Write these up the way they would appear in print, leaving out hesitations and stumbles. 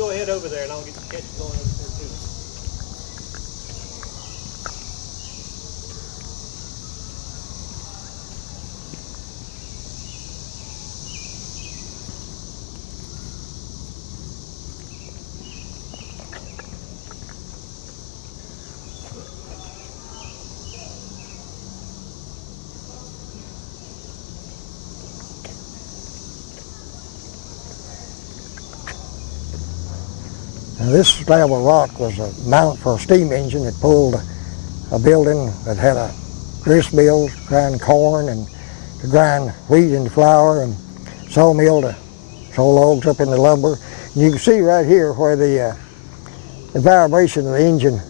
go ahead over there and I'll get the catch going over there too. Now this slab of rock was a mount for a steam engine that pulled a building that had a grist mill to grind corn and to grind wheat into flour, and sawmill to saw logs up into lumber. And you can see right here where the vibration of the engine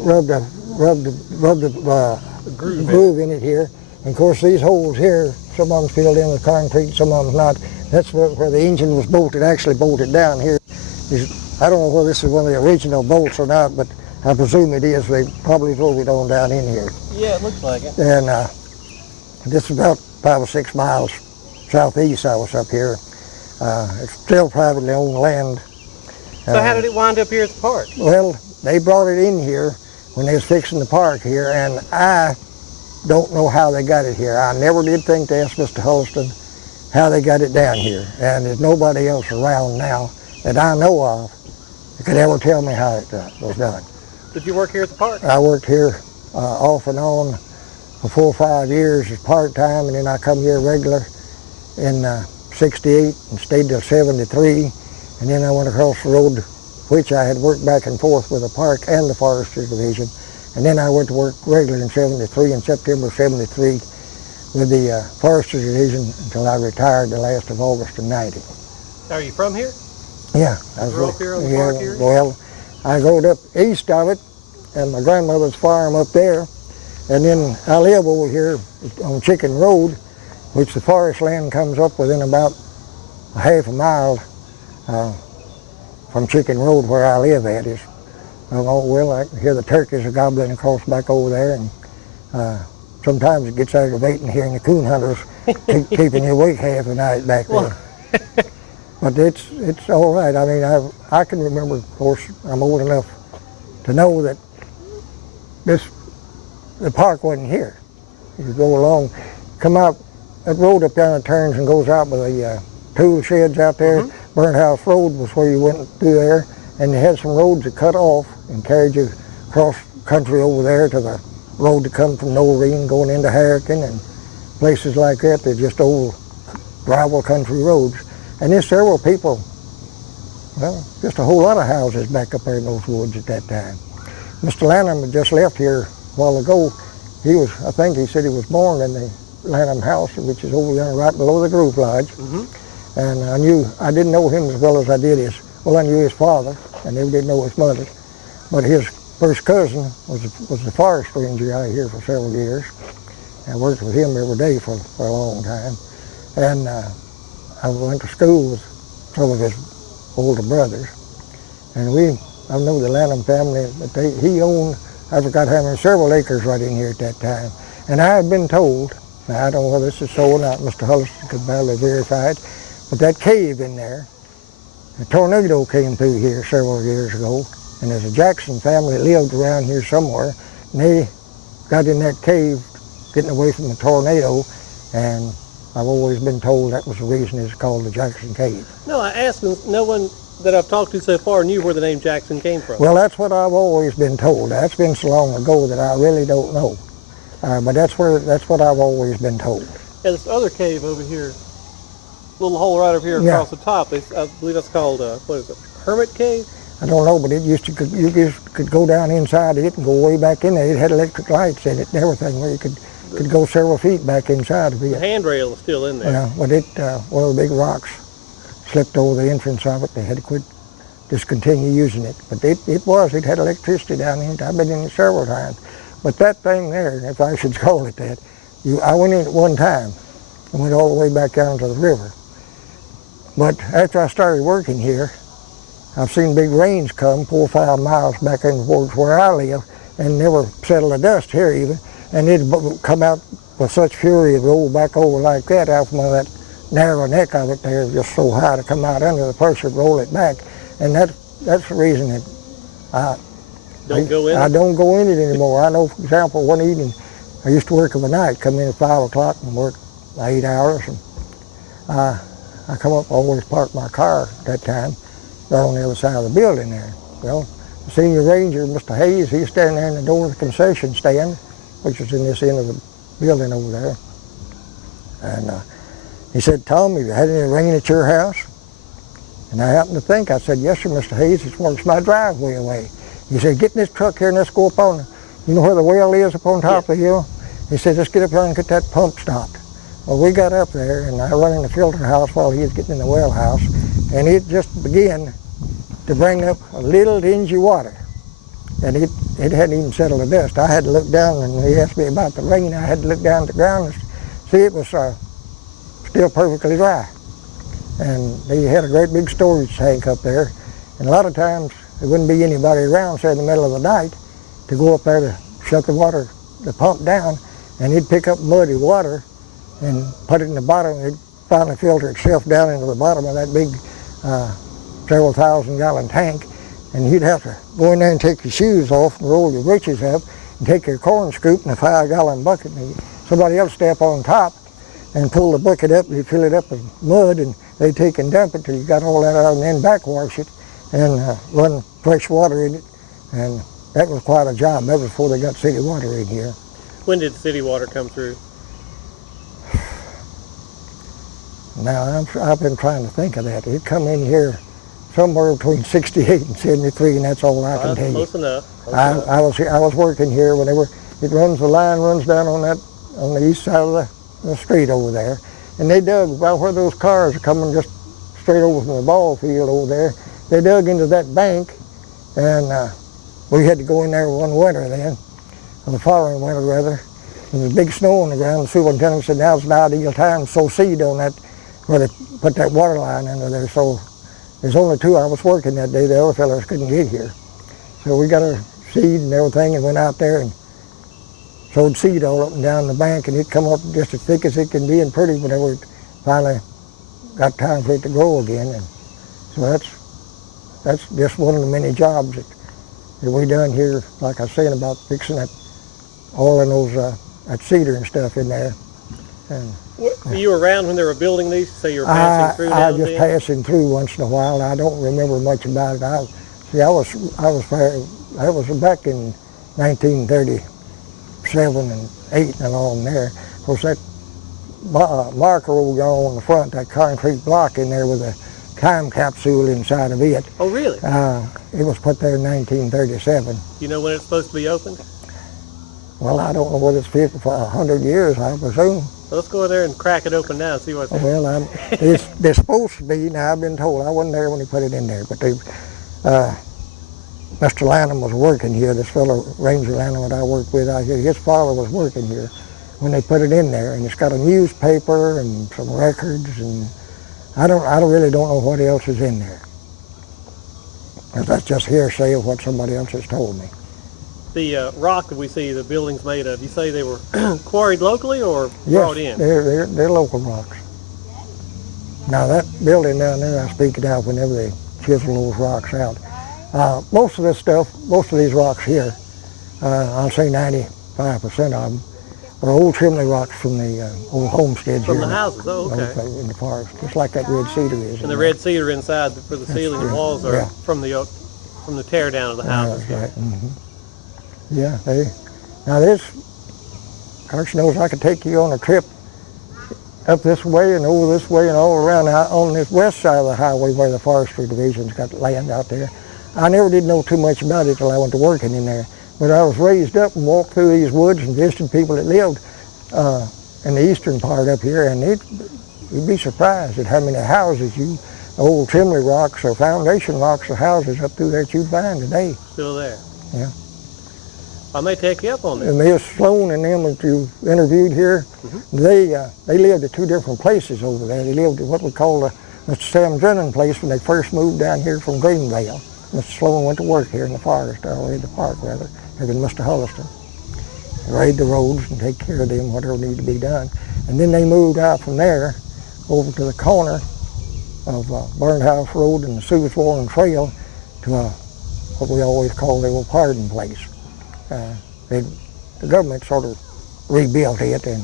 rubbed the groove in it here. And of course these holes here, some of them filled in with concrete, some of them not. That's where the engine was bolted, actually bolted down here. I don't know whether this is one of the original bolts or not, but I presume it is. They probably drove it on down in here. Yeah, it looks like it. And this is about 5 or 6 miles southeast. I was up here. It's still privately owned land. So how did it wind up here at the park? Well, they brought it in here when they was fixing the park here, and I don't know how they got it here. I never did think to ask Mr. Hulston how they got it down here, and there's nobody else around now that I know of that could ever tell me how it was done. Did you work here at the park? I worked here off and on for 4 or 5 years as part-time, and then I come here regular in 68 and stayed till 73, and then I went across the road, which I had worked back and forth with the park and the forestry division, and then I went to work regular in 73, in September 73, with the forestry division until I retired the last of August of 90. Are you from here? Yeah. I grew up here on the park here? Well, I growed up east of it, and my grandmother's farm up there, and then I live over here on Chicken Road, which the forest land comes up within about a half a mile from Chicken Road where I live at. I can hear the turkeys are gobbling across back over there, and sometimes it gets aggravating hearing the coon hunters keeping you awake half the night back there. But it's all right. I mean, I can remember, of course, I'm old enough to know that the park wasn't here. You go along, come out, that road up down the turns and goes out by the tool sheds out there. Mm-hmm. Burnt House Road was where you went through there, and they had some roads that cut off and carried you across country over there to the road that come from Noreen going into Harrican and places like that. They're just old gravel country roads. And there's several people, well, just a whole lot of houses back up there in those woods at that time. Mr. Lanham had just left here a while ago. I think he said he was born in the Lanham house, which is over there right below the Grove Lodge. Mm-hmm. And I didn't know him as well as I knew his father, and never did know his mother. But his first cousin was the forest ranger out here for several years. I worked with him every day for a long time. And I went to school with some of his older brothers, and I know the Lanham family, but he owned, I forgot how many, several acres right in here at that time. And I had been told, now I don't know whether this is so or not, Mr. Hulston could barely verify it, but that cave in there, a tornado came through here several years ago, and there's a Jackson family that lived around here somewhere, and they got in that cave getting away from the tornado, and I've always been told that was the reason it's called the Jackson Cave. No, I asked them, no one that I've talked to so far knew where the name Jackson came from. Well, that's what I've always been told. That's been so long ago that I really don't know. But that's what I've always been told. Yeah, this other cave over here, little hole right over here across the top, I believe that's called, what is it, Hermit Cave? I don't know, but you just could go down inside it and go way back in there. It had electric lights in it and everything where you could go several feet back inside of it. The handrail is still in there. Yeah, but one of the big rocks slipped over the entrance of it. They had to discontinue using it. But it had electricity down in it. I've been in it several times. But that thing there, if I should call it that, I went in it one time and went all the way back down to the river. But after I started working here, I've seen big rains come 4 or 5 miles back in towards where I live and never settle the dust here even. And it'd come out with such fury, it'd roll back over like that out from that narrow neck of it there, just so high to come out under the pressure, roll it back. And that's the reason that I don't go in it anymore. I know, for example, one evening I used to work overnight, come in at 5 o'clock and work 8 hours. And I come up, always park my car at that time, right on the other side of the building there. Well, the senior ranger, Mr. Hayes, he's standing there in the door of the concession stand, which is in this end of the building over there. And he said, "Tom, have you had any rain at your house?" And I happened to think, I said, "Yes, sir, Mr. Hayes, it works my driveway away." He said, "Get in this truck here and let's go up on, you know where the well is up on top of the hill?" He said, "Let's get up there and get that pump stopped." Well, we got up there, and I run in the filter house while he was getting in the well house, and it just began to bring up a little dingy water. And it hadn't even settled the dust. I had to look down, and he asked me about the rain. I had to look down at the ground and see it was still perfectly dry. And they had a great big storage tank up there, and a lot of times there wouldn't be anybody around, say in the middle of the night, to go up there to shut the pump down, and he'd pick up muddy water and put it in the bottom. It'd finally filter itself down into the bottom of that big several thousand-gallon tank, and you'd have to go in there and take your shoes off and roll your britches up and take your corn scoop in a 5-gallon bucket, and somebody else step on top and pull the bucket up, and you fill it up with mud, and they take and dump it till you got all that out, and then backwash it and run fresh water in it. And that was quite a job. That was before they got city water in here. When did city water come through? Now, I've been trying to think of that. It come in here somewhere between 68 and 73, and that's all I can tell you. Close enough. I was working here whenever the line runs down on the east side of the street over there, and they dug about where those cars are coming just straight over from the ball field over there. They dug into that bank, and we had to go in there one winter then, or the following winter rather. There was big snow on the ground. The superintendent said, "Now's the ideal time to sow seed on that, where they put that water line under there." So there's only 2 of us working that day. The other fellows couldn't get here. So we got our seed and everything and went out there and sowed seed all up and down the bank, and it come up just as thick as it can be and pretty whenever it finally got time for it to grow again. And so that's just one of the many jobs that we done here, like I was saying about fixing that, all in those, that cedar and stuff in there. And were you around when they were building these? So you were passing through I just passing through once in a while. I don't remember much about it. I was back in 1937 and 8 and along there. Of course, that marker on the front, that concrete block in there with a time capsule inside of it. Oh, really? It was put there in 1937. You know when it's supposed to be opened? Well, I don't know whether it's 50 for 100 years, I presume. Well, let's go in there and crack it open now and see what's in it. Well, they're supposed to be. Now, I've been told. I wasn't there when he put it in there, but Mr. Lanham was working here. This fellow, Ranger Lanham, that I worked with out here, his father was working here when they put it in there, and it's got a newspaper and some records, and I really don't know what else is in there. That's just hearsay of what somebody else has told me. The rock that we see the building's made of, you say they were quarried locally or brought in? Yes, they're local rocks. Now that building down there, I speak it out whenever they chisel those rocks out. Most of these rocks here, I'll say 95% of them, are old chimney rocks from the old homesteads from here. the houses, oh, okay. In the forest, just like that red cedar is. And the red cedar inside for the ceiling and walls are from the tear down of the houses. Right. Mm-hmm. Yeah, now this, gosh knows I could take you on a trip up this way and over this way and all around on this west side of the highway where the forestry division's got land out there. I never did know too much about it till I went to working in there. But I was raised up and walked through these woods and visited people that lived in the eastern part up here, and you'd be surprised at how many houses old chimney rocks or foundation rocks or houses up through there that you'd find today. Still there? Yeah. I may take you up on this. And Miss Sloan and them that you interviewed here, they lived at 2 different places over there. They lived at what we call the Mr. Sam Drennan place when they first moved down here from Greenvale. Mr. Sloan went to work here in the forest, or in the park rather, here with Mr. Holliston. Raid the roads and take care of them, whatever needed to be done. And then they moved out from there over to the corner Burned House Road and the Cedars Trail to what we always call the old pardon place. The government sort of rebuilt it and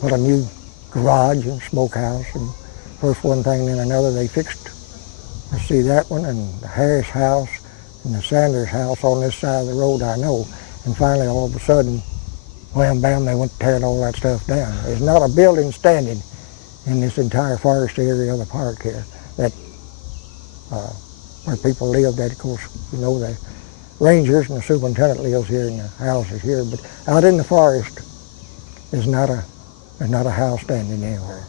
put a new garage and smokehouse, and first one thing then another they fixed. I see that one and the Harris house and the Sanders house on this side of the road I know, and finally all of a sudden, wham bam, they went tearing all that stuff down. There's not a building standing in this entire forest area of the park here that where people live. That of course, you know, the rangers and the superintendent lives here in the houses here, but out in the forest there's not a house standing anywhere.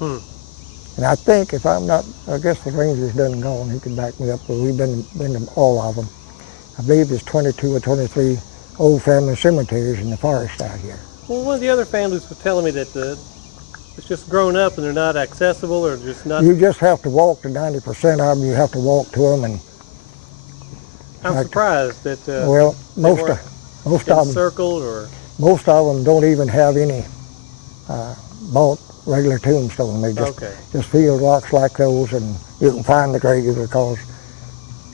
And I think, if I'm not, I guess the ranger's done gone, he can back me up, but we've been to all of them. I believe there's 22 or 23 old family cemeteries in the forest out here. Well, one of the other families was telling me that it's just grown up and they're not accessible, or just not. You just have to walk to 90% of them. You have to walk to them, and I'm surprised that. Well, most of them circled, or most of them don't even have any bought regular tombstone. They just field rocks like those, and you can find the graves because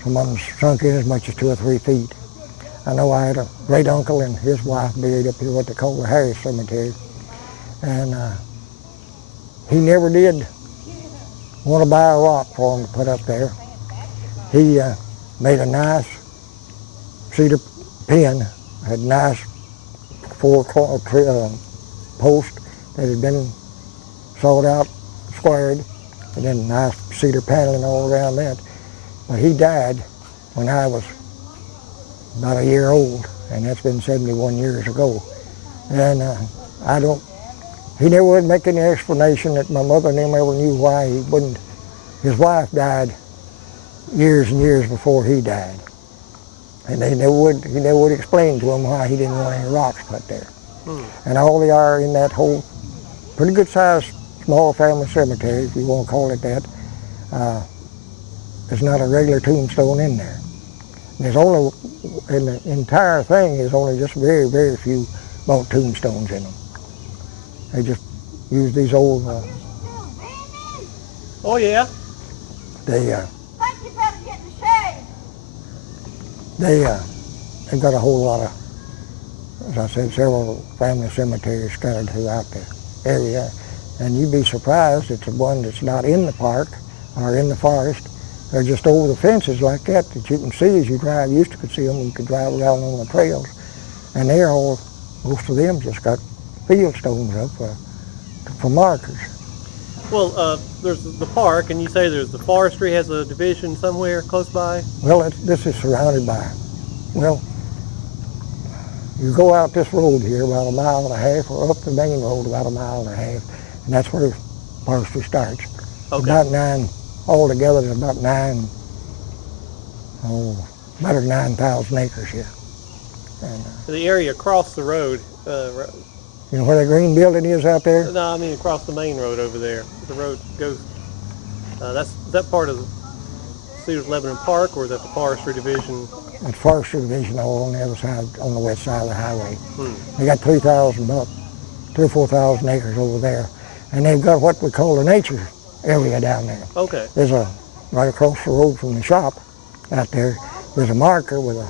some of them sunk in as much as 2 or 3 feet. I know I had a great uncle and his wife buried up here what they call the Harris Cemetery, and he never did want to buy a rock for him to put up there. He made a nice cedar pen, had nice 4 posts that had been sawed out, squared, and then nice cedar paneling all around that. But he died when I was about a year old, and that's been 71 years ago. And he never would make any explanation that my mother and him ever knew why he wouldn't. His wife died years and years before he died. And he never would explain to him why he didn't want any rocks put there. And all they are in that whole pretty good sized small family cemetery, if you want to call it that, there's not a regular tombstone in there. And there's only, in the entire thing, is only just very, very few bought tombstones in them. They just use these old, oh yeah? They've got a whole lot of, as I said, several family cemeteries scattered throughout the area. And you'd be surprised it's the one that's not in the park or in the forest. They're just over the fences like that you can see as you drive. You used to see them, you could drive around on the trails. And they're all, most of them just got field stones up for markers. Well, there's the park, and you say there's the forestry has a division somewhere close by? Well, this is surrounded by, well, you go out this road here about 1.5 miles or up the main road about 1.5 miles, and that's where forestry starts. Okay. About 9, altogether there's about better than 9,000 acres here. And, the area across the road, you know where the green building is out there? no, I mean across the main road over there. The road goes, is that part of the Cedars Lebanon Park, or is that the forestry division? It's forestry division all on the other side, on the west side of the highway. They got 3,000, about 3,000 or 4,000 acres over there. And they've got what we call the nature area down there. Okay. There's right across the road from the shop out there, there's a marker with a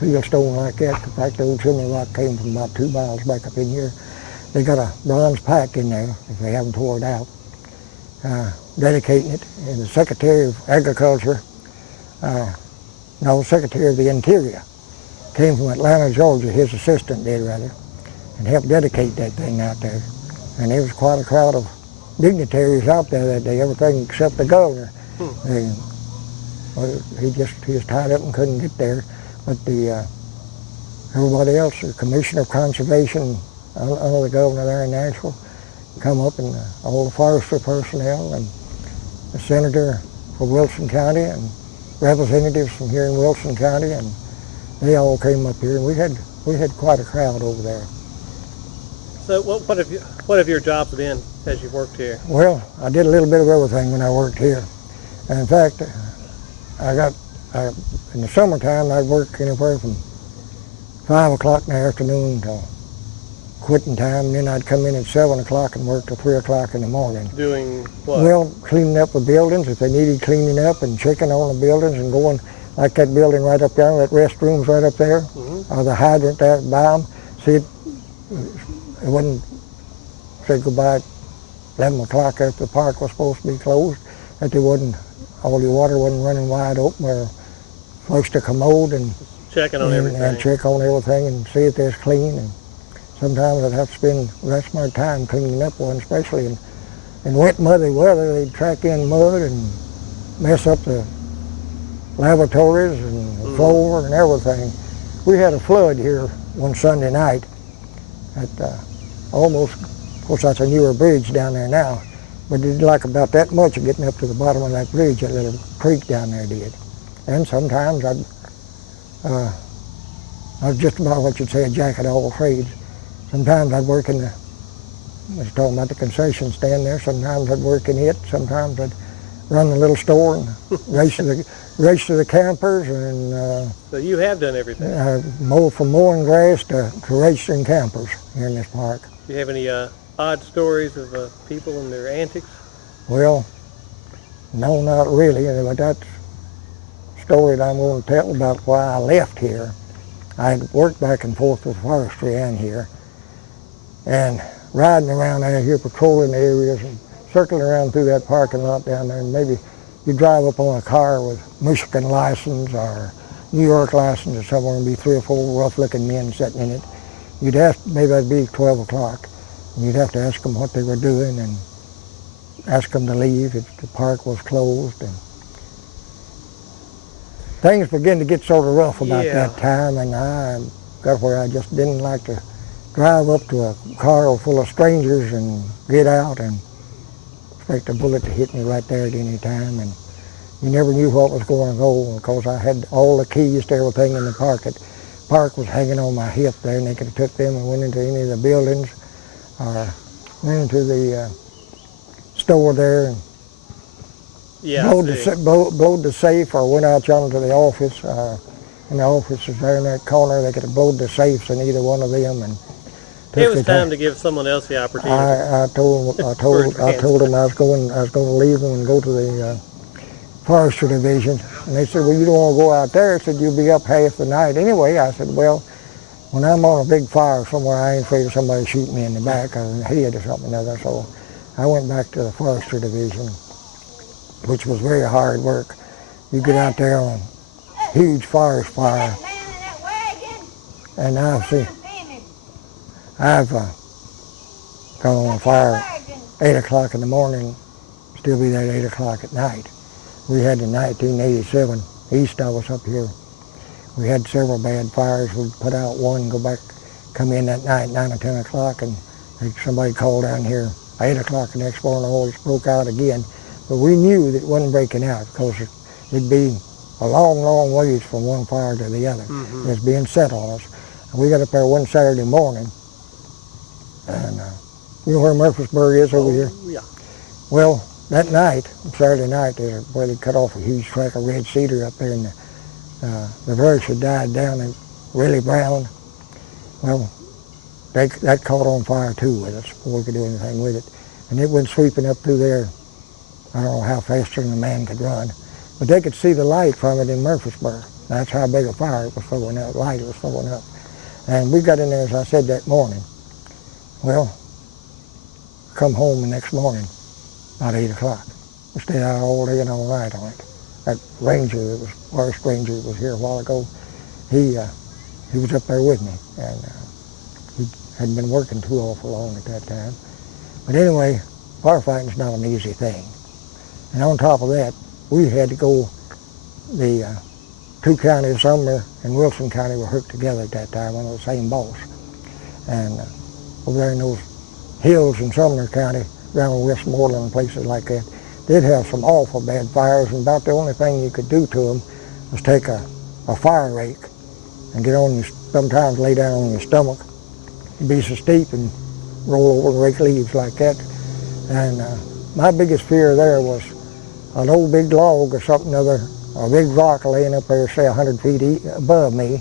field stone like that. In fact, the old chimney rock came from about 2 miles back up in here. They got a bronze plaque in there, if they haven't tore it out, dedicating it. And the Secretary of Agriculture, Secretary of the Interior, came from Atlanta, Georgia, his assistant did rather, and helped dedicate that thing out there. And there was quite a crowd of dignitaries out there that day, everything except the governor. He was tied up and couldn't get there. But everybody else, the Commissioner of Conservation under the governor there in Nashville, come up, and all the forestry personnel and the senator for Wilson County and representatives from here in Wilson County, and they all came up here, and we had quite a crowd over there. So what have your jobs been as you've worked here? Well, I did a little bit of everything when I worked here. And in fact, in the summertime, I'd work anywhere from 5 o'clock in the afternoon till quitting time, and then I'd come in at 7 o'clock and work till 3 o'clock in the morning. Doing what? Well, cleaning up the buildings if they needed cleaning up, and checking on the buildings, and going, like that building right up there, that restroom's right up there, or the hydrant there by them. See, it wouldn't say goodbye at 11 o'clock after the park was supposed to be closed, that they wouldn't, all the water wasn't running wide open, or flush the commode and checking on everything. And check on everything and see if it's clean. And sometimes I'd have to spend the rest of my time cleaning up one, especially in wet, muddy weather. They'd track in mud and mess up the lavatories and the floor and everything. We had a flood here one Sunday night at almost, of course that's a newer bridge down there now, but it did like about that much of getting up to the bottom of that bridge, that little creek down there did. And sometimes I was just about what you'd say a jack of all trades. Sometimes I'd work in the, I was talking about the concession stand there, sometimes I'd work in it, sometimes I'd run the little store and race to the campers, and so you have done everything. From mowing grass to racing campers here in this park. Do you have any odd stories of people and their antics? Well, no, not really, but that's story that I'm going to tell about why I left here. I had worked back and forth with forestry and here, and riding around out here patrolling the areas and circling around through that parking lot down there, and maybe you drive up on a car with Michigan license or New York license or somewhere, and be 3 or 4 rough-looking men sitting in it. You'd ask, maybe it'd be 12 o'clock, and you'd have to ask them what they were doing and ask them to leave if the park was closed. And things began to get sort of rough about that time, and I got where I just didn't like to drive up to a car full of strangers and get out and expect a bullet to hit me right there at any time. And you never knew what was going to go, because I had all the keys to everything in the park. The park was hanging on my hip there, and they could have took them and went into any of the buildings or went into the store there and blowed the safe, or went out yonder to the office. And the office was there in that corner. They could have blowed the safes in either one of them. And it was time to give someone else the opportunity. I told them I was going to leave them and go to the forestry division. And they said, well, you don't want to go out there. I said, you'll be up half the night anyway. I said, well, when I'm on a big fire somewhere, I ain't afraid of somebody shooting me in the back or in the head or something or other. So I went back to the forestry division, which was very hard work. You get out there on a huge forest fire, and I've gone on a fire 8 o'clock in the morning, still be there at 8 o'clock at night. We had in 1987, east of us up here, we had several bad fires. We'd put out one, go back, come in that night, 9 or 10 o'clock, and somebody called down here 8 o'clock the next morning, always broke out again. But we knew that it wasn't breaking out, because it'd be a long, long ways from one fire to the other. It was being set on us. And we got up there one Saturday morning, and you know where Murfreesburg is over here? Yeah. Well, that night, Saturday night, where they cut off a huge track of red cedar up there, and the brush had died down and really brown. Well, that caught on fire too with us before we could do anything with it. And it went sweeping up through there. I don't know how faster than a man could run, but they could see the light from it in Murfreesburg. That's how big a fire it was throwing up, light it was throwing up. And we got in there, as I said, that morning. Well, come home the next morning, about 8 o'clock. We stayed out all day and all night on it. That ranger, that was forest ranger that was here a while ago, he was up there with me, and he hadn't been working too awful long at that time. But anyway, firefighting's not an easy thing. And on top of that, we had to go, the 2 counties, Sumner and Wilson County, were hooked together at that time under the same boss. And over there in those hills in Sumner County, around Westmoreland and places like that, they'd have some awful bad fires, and about the only thing you could do to them was take a fire rake and get on your, sometimes lay down on your stomach. It'd be so steep and roll over and rake leaves like that. And my biggest fear there was an old big log or something other, or a big rock laying up there, say 100 feet above me,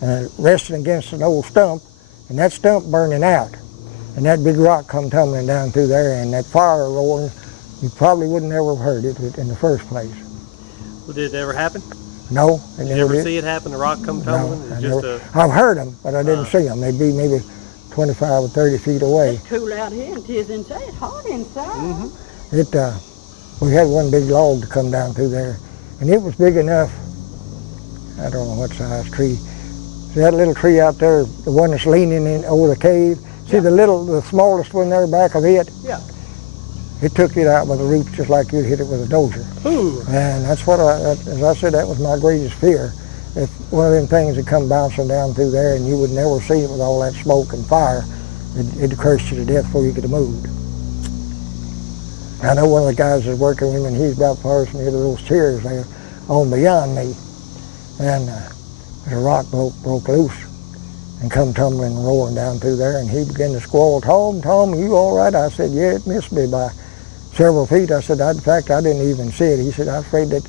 and resting against an old stump, and that stump burning out, and that big rock come tumbling down through there, and that fire roaring, you probably wouldn't ever have heard it in the first place. Well, did it ever happen? No, it Did you never ever did. see it happen? The rock come No, tumbling? It's just I've heard them, but I didn't see them. They'd be maybe 25 or 30 feet away. It's cool out here and 'tis inside. It's hot inside. We had one big log to come down through there, and it was big enough. I don't know what size tree. See that little tree out there, the one that's leaning in over the cave? See the smallest one there back of it? Yeah. It took it out by the roots just like you'd hit it with a dozer. Ooh. And that's what, as I said, that was my greatest fear. If one of them things had come bouncing down through there and you would never see it with all that smoke and fire, it'd curse you to death before you could have moved. I know one of the guys that's working with me, and he's about farthest near those chairs there on beyond me. And the rock broke loose and come tumbling and roaring down through there, and he began to squall, Tom, are you all right? I said, yeah, it missed me by several feet. I said, in fact, I didn't even see it. He said, I was afraid that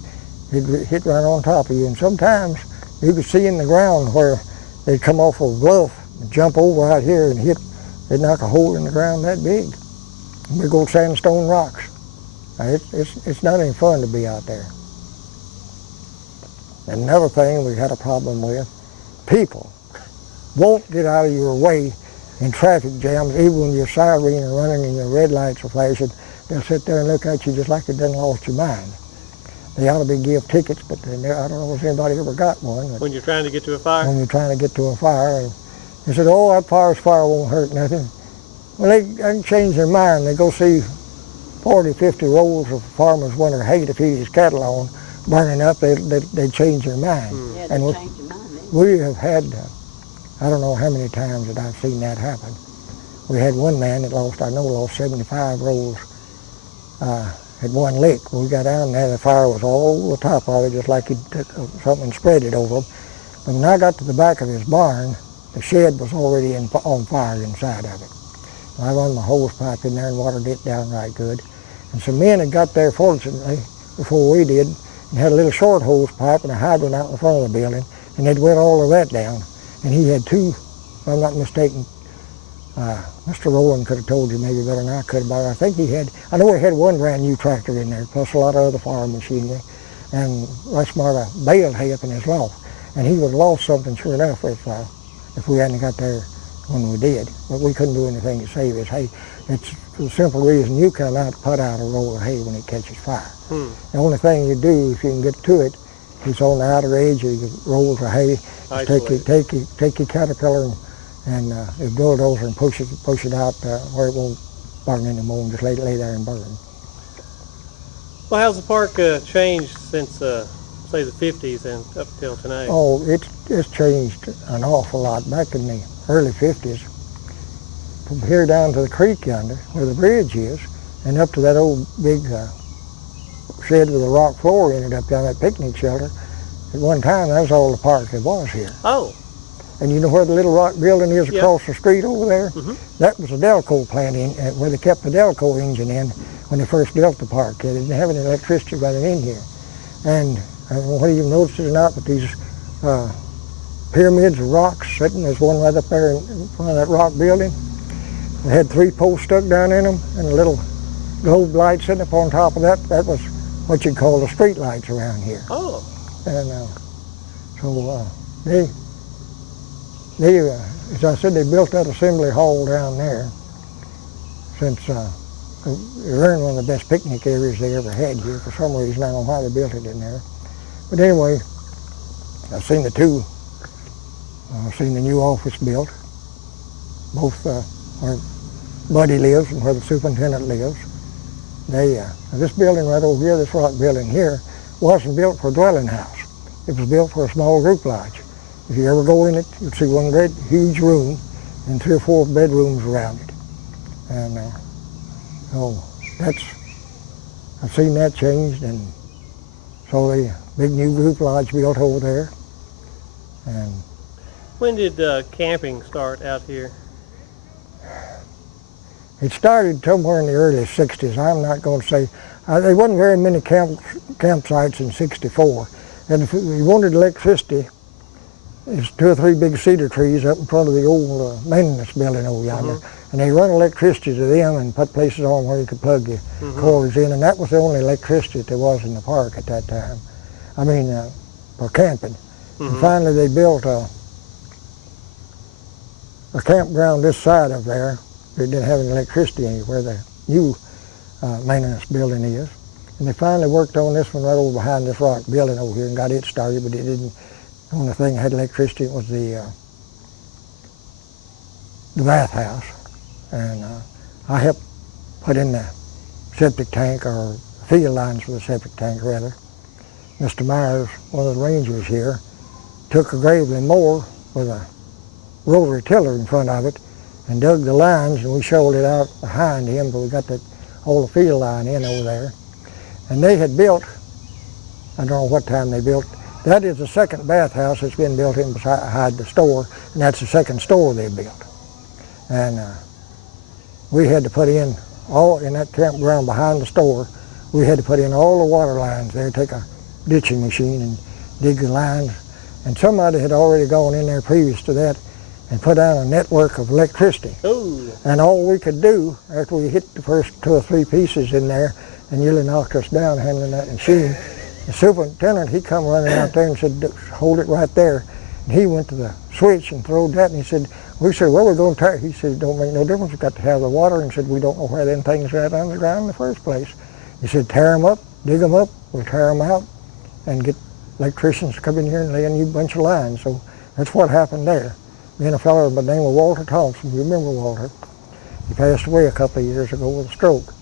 it hit right on top of you. And sometimes you could see in the ground where they'd come off a bluff and jump over out here and they'd knock a hole in the ground that big. Big old sandstone rocks. It's not any fun to be out there. Another thing we had a problem with, people won't get out of your way in traffic jams, even when your siren are running and your red lights are flashing. They'll sit there and look at you just like you done lost your mind. They ought to be give tickets, but I don't know if anybody ever got one. When you're trying to get to a fire? When you're trying to get to a fire. They said, oh, that fire won't hurt nothing. Well, they can change their mind. They go see 40, 50 rolls of farmer's winter hay to feed his cattle on, burning up, they change their mind. Yeah, And they changed their mind. we have had, I don't know how many times that I've seen that happen. We had one man that lost 75 rolls at one lick. We got down there, the fire was all over the top of it, just like he'd took something and spread it over him. But when I got to the back of his barn, the shed was already on fire inside of it. I run my hose pipe in there and watered it down right good. And some men had got there, fortunately, before we did, and had a little short hose pipe and a hydrant out in front of the building, and they'd wet all of that down. And he had two, if I'm not mistaken, Mr. Rowland could have told you maybe better than I could, but I know he had one brand new tractor in there, plus a lot of other farm machinery, and that's more of a bale hay up in his loft. And he would have lost something, sure enough, if we hadn't got there when we did. But we couldn't do anything to save his hay. It's for the simple reason you cannot put out a roll of hay when it catches fire. The only thing you do, if you can get to it, it's on the outer edge of your rolls of hay. Take your caterpillar and your bulldozer and push it out where it won't burn anymore, and just lay there and burn. Well, how's the park changed since, say, the 50s and up till tonight? Oh, it's changed an awful lot. Back in the early 50s, from here down to the creek yonder, where the bridge is, and up to that old big shed with a rock floor in it up down that picnic shelter, at one time that was all the park there was here. Oh. And you know where the little rock building is across the street over there? Mm-hmm. That was a Delco plant where they kept the Delco engine in when they first built the park. They didn't have any electricity running in here. And I don't know whether you've noticed it or not, but these pyramids of rocks sitting, there's one right up there in front of that rock building. They had 3 posts stuck down in them and a little globe light sitting up on top of that. That was what you'd call the street lights around here. Oh. And so as I said, they built that assembly hall down there since it was one of the best picnic areas they ever had here. For some reason, I don't know why they built it in there. But anyway, I've seen the two. I've seen the new office built, both where Buddy lives and where the superintendent lives. This building right over here, this rock building here, wasn't built for a dwelling house. It was built for a small group lodge. If you ever go in it, you'll see one great huge room and 3 or 4 bedrooms around it. And I've seen that changed, and so the big new group lodge built over there. And when did camping start out here? It started somewhere in the early 60s. I'm not going to say. There wasn't very many campsites in '64. And if you wanted electricity, there's 2 or 3 big cedar trees up in front of the old maintenance building over yonder. And they run electricity to them and put places on where you could plug your cords in. And that was the only electricity there was in the park at that time. I mean, for camping. And finally they built a campground this side of there. They didn't have any electricity anywhere. The new maintenance building is. And they finally worked on this one right over behind this rock building over here and got it started, but it didn't. The only thing that had electricity was the bathhouse. And I helped put in the septic tank, or field lines for the septic tank rather. Mr. Myers, one of the rangers here, took a gravely mower with a rotary tiller in front of it and dug the lines, and we shoveled it out behind him, but we got all the field line in over there. And they had built, I don't know what time they built, that is the second bathhouse that's been built in beside the store, and that's the second store they built. And we had to put in that campground behind the store, we had to put in all the water lines there, take a ditching machine and dig the lines. And somebody had already gone in there previous to that and put down a network of electricity. Ooh. And all we could do, after we hit the first 2 or 3 pieces in there, and nearly knocked us down handling that machine, the superintendent, he come running out there and said, hold it right there. And he went to the switch and throwed that, and he said, we said, well, we're going to he said, it don't make no difference, we've got to have the water. And said, we don't know where them things are at underground in the first place. He said, tear them up, dig them up, we'll tear them out, and get electricians to come in here and lay a new bunch of lines. So that's what happened there. Me and a fellow by the name of Walter Thompson, you remember Walter? He passed away a couple of years ago with a stroke.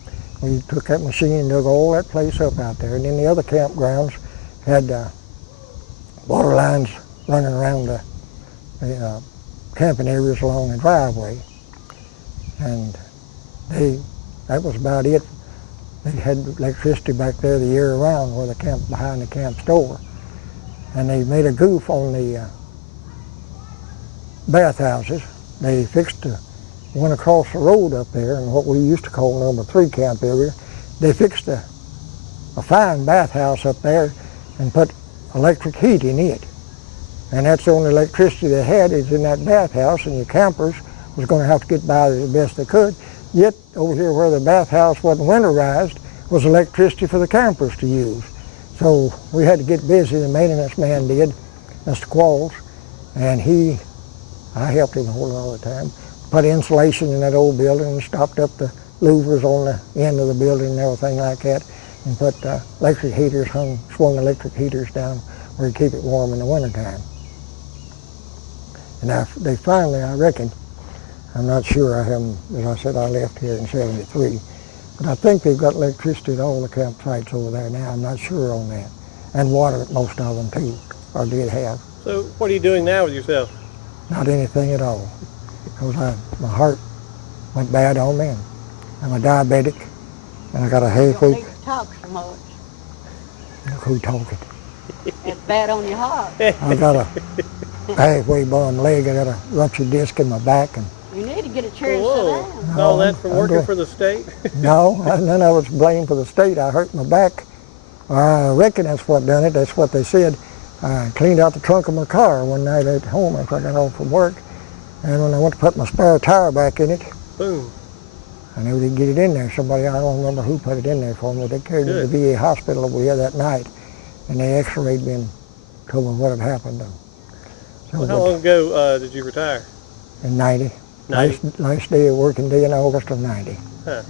We took that machine and dug all that place up out there. And then the other campgrounds had water lines running around the camping areas along the driveway. And that was about it. They had electricity back there the year round where behind the camp store. And they made a goof on the bathhouses. They fixed the one across the road up there in what we used to call number 3 camp area. They fixed a fine bathhouse up there and put electric heat in it. And that's the only electricity they had is in that bathhouse, and your campers was going to have to get by the best they could. Yet over here where the bathhouse wasn't winterized was electricity for the campers to use. So we had to get busy, the maintenance man did, Mr. Qualls, and I helped him a whole lot of the time, put insulation in that old building and stopped up the louvers on the end of the building and everything like that, and put electric heaters, swung electric heaters down where you keep it warm in the wintertime. And they finally, I reckon, I'm not sure, as I said, I left here in '73, but I think they've got electricity at all the campsites over there now. I'm not sure on that. And water at most of them too, or did have. So what are you doing now with yourself? Not anything at all, because my heart went bad on me, and I'm a diabetic, and I got a You don't halfway. need to talk so much. Look who talking. It's bad on your heart. I got a halfway bum leg. I got a ruptured disc in my back, and You need to get a chair and Whoa. sit down. All that from I'm working good. for the state? no, none of it's blamed for the state. I hurt my back. I reckon that's what done it. That's what they said. I cleaned out the trunk of my car one night at home after I got home from work, and when I went to put my spare tire back in it, Boom. I knew they'd get it in there. Somebody, I don't remember who put it in there for me. They carried me to the VA hospital over here that night, and they x-rayed me and told me what had happened. So Well, how long ago did you retire? in 90. 90. Last day of working day in August of 90. Huh.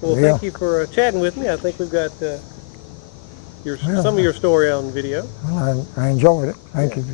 Well, Yeah. thank you for chatting with me. I think we've got some of your story on video. Well, I enjoyed it. Thank you.